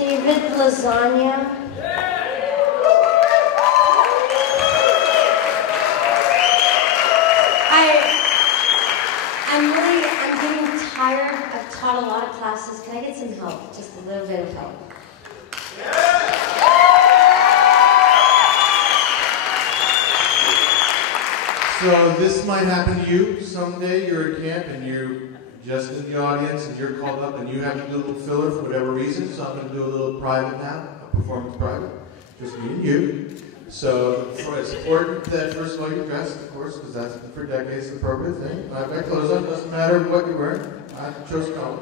Lasagna. I'm getting tired. I've taught a lot of classes. Can I get some help? Just a little bit of help. So this might happen to you someday. You're at camp and you're just in the audience and you're called up and you have to do a little filler for whatever reason. So I'm going to do a little private now, a performance private, just me and you. So it's important that first of all you're dressed, of course, because that's for decades the appropriate thing. I've got clothes on, doesn't matter what you're wearing. I chose color.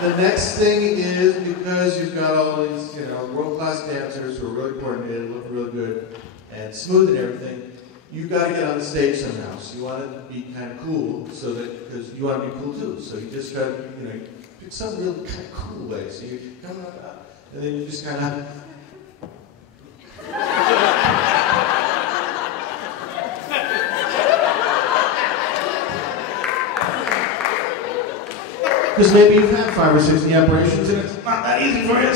The next thing is because you've got all these, world-class dancers who are really coordinated, look really good, and smooth and everything, you've got to get on the stage somehow. So you want to be kind of cool, so that because you want to be cool too. So you just got to, pick some real kind of cool way. So you come up, and then you just kind of. Because maybe you've had 5 or 6 knee operations and it's not that easy for you,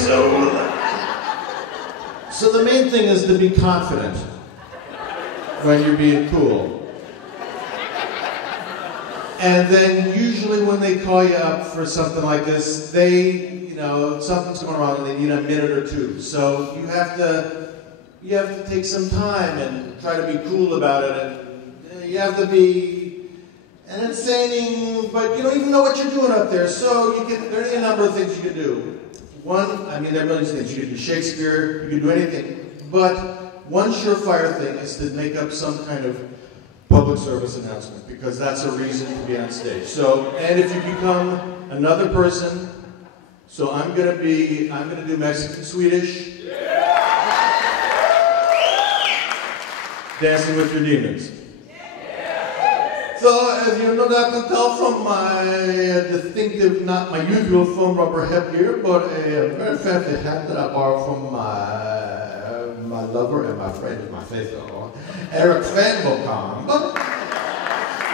so the main thing is to be confident when you're being cool. And then usually when they call you up for something like this, they, something's going wrong and they need a minute or 2. So you have to take some time and try to be cool about it, and you have to be entertaining, but you don't even know what you're doing up there. So there are a number of things you can do. One, there are millions of things. You can do Shakespeare, you can do anything. But one surefire thing is to make up some kind of public service announcement, because that's a reason to be on stage. So, and if you become another person, so I'm gonna do Mexican Swedish. Dancing with Your Demons. So, as you no doubt can tell from my distinctive, not my usual foam rubber headgear, but a very fancy hat that I borrowed from my lover and my friend, my faithful, Eric Svanbokam,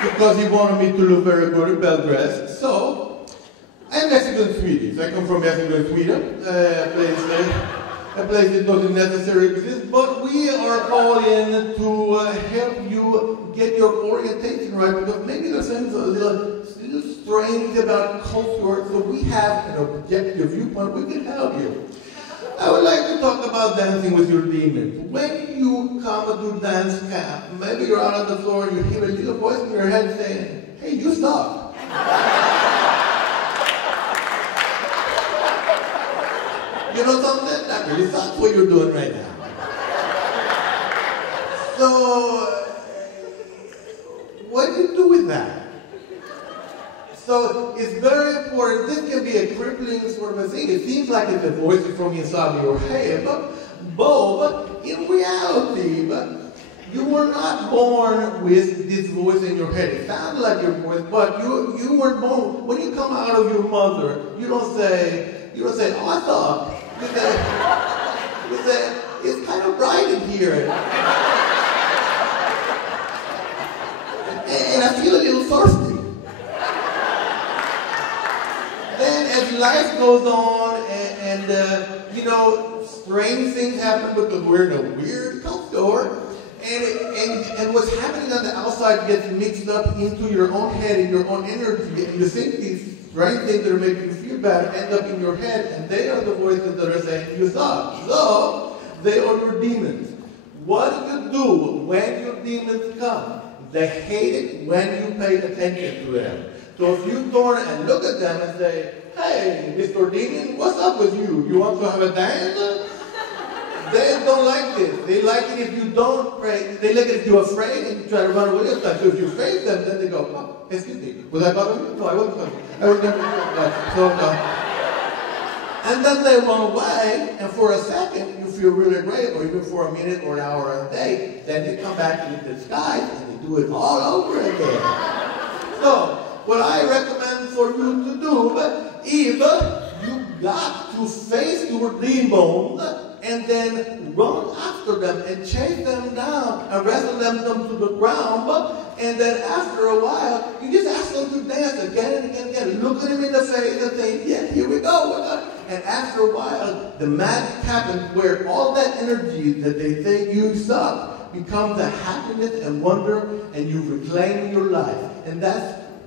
because he wanted me to look very good and well dressed. So, I'm Mexican Swedish. I come from Mexican Sweden, a place that doesn't necessarily exist, but we are calling in to help you get your orientation right, because maybe there's a little strange about culture, so we have an objective viewpoint. We can help you. I would like to talk about dancing with your demons. When you come to dance camp, maybe you're out on the floor and you hear a little voice in your head saying, "Hey, you stop." You know something? That really sucks what you're doing right now. So, what do you do with that? So, it's very important. This can be a crippling sort of a thing. It seems like it's a voice from inside your head, but in reality, you were not born with this voice in your head. It sounds like your voice, but you weren't born. When you come out of your mother, you don't say, "Oh, I thought." You say, "It's kind of bright in here. And I feel a little thirsty." Then as life goes on and strange things happen because we're in a weird culture, and what's happening on the outside gets mixed up into your own head and your own energy, and you think these strange things that are making you feel bad end up in your head, and they are the voices that are saying you suck. So, they are your demons. What do you do when your demons come? They hate it when you pay attention to them. So if you turn and look at them and say, "Hey, Mr. Demon, what's up with you? You want to have a dance?" They don't like this. They like it if you don't pray. They like it if you're afraid and you try to run away with them. So if you face them, then they go, "Oh, excuse me, was I bothering you? No, I wasn't. I was never and then they run away, and for a second you feel really great, or even for a minute or an hour or a day. Then they come back in disguise and they do it all over again. So, what I recommend for you to do is you got to face your demons and then run after them and chase them down and wrestle them to the ground. And then after a while, you just ask them to dance again and again and again. Look at them in the face and say, "Yes, here we go. And after a while, the magic happens where all that energy that they say used up becomes a happiness and wonder, and you reclaim your life. And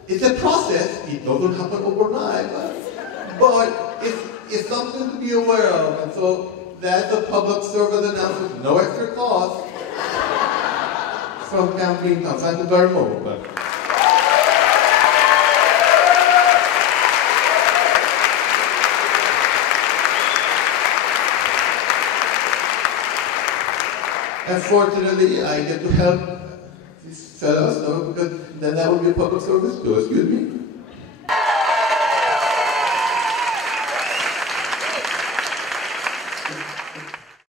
it's a process. It doesn't happen overnight, but it's something to be aware of. And so that's a public service announcement, no extra cost from Camp Beantown. Thank you very much. Unfortunately, I get to help these fellows, because then that would be a public service too. Excuse me.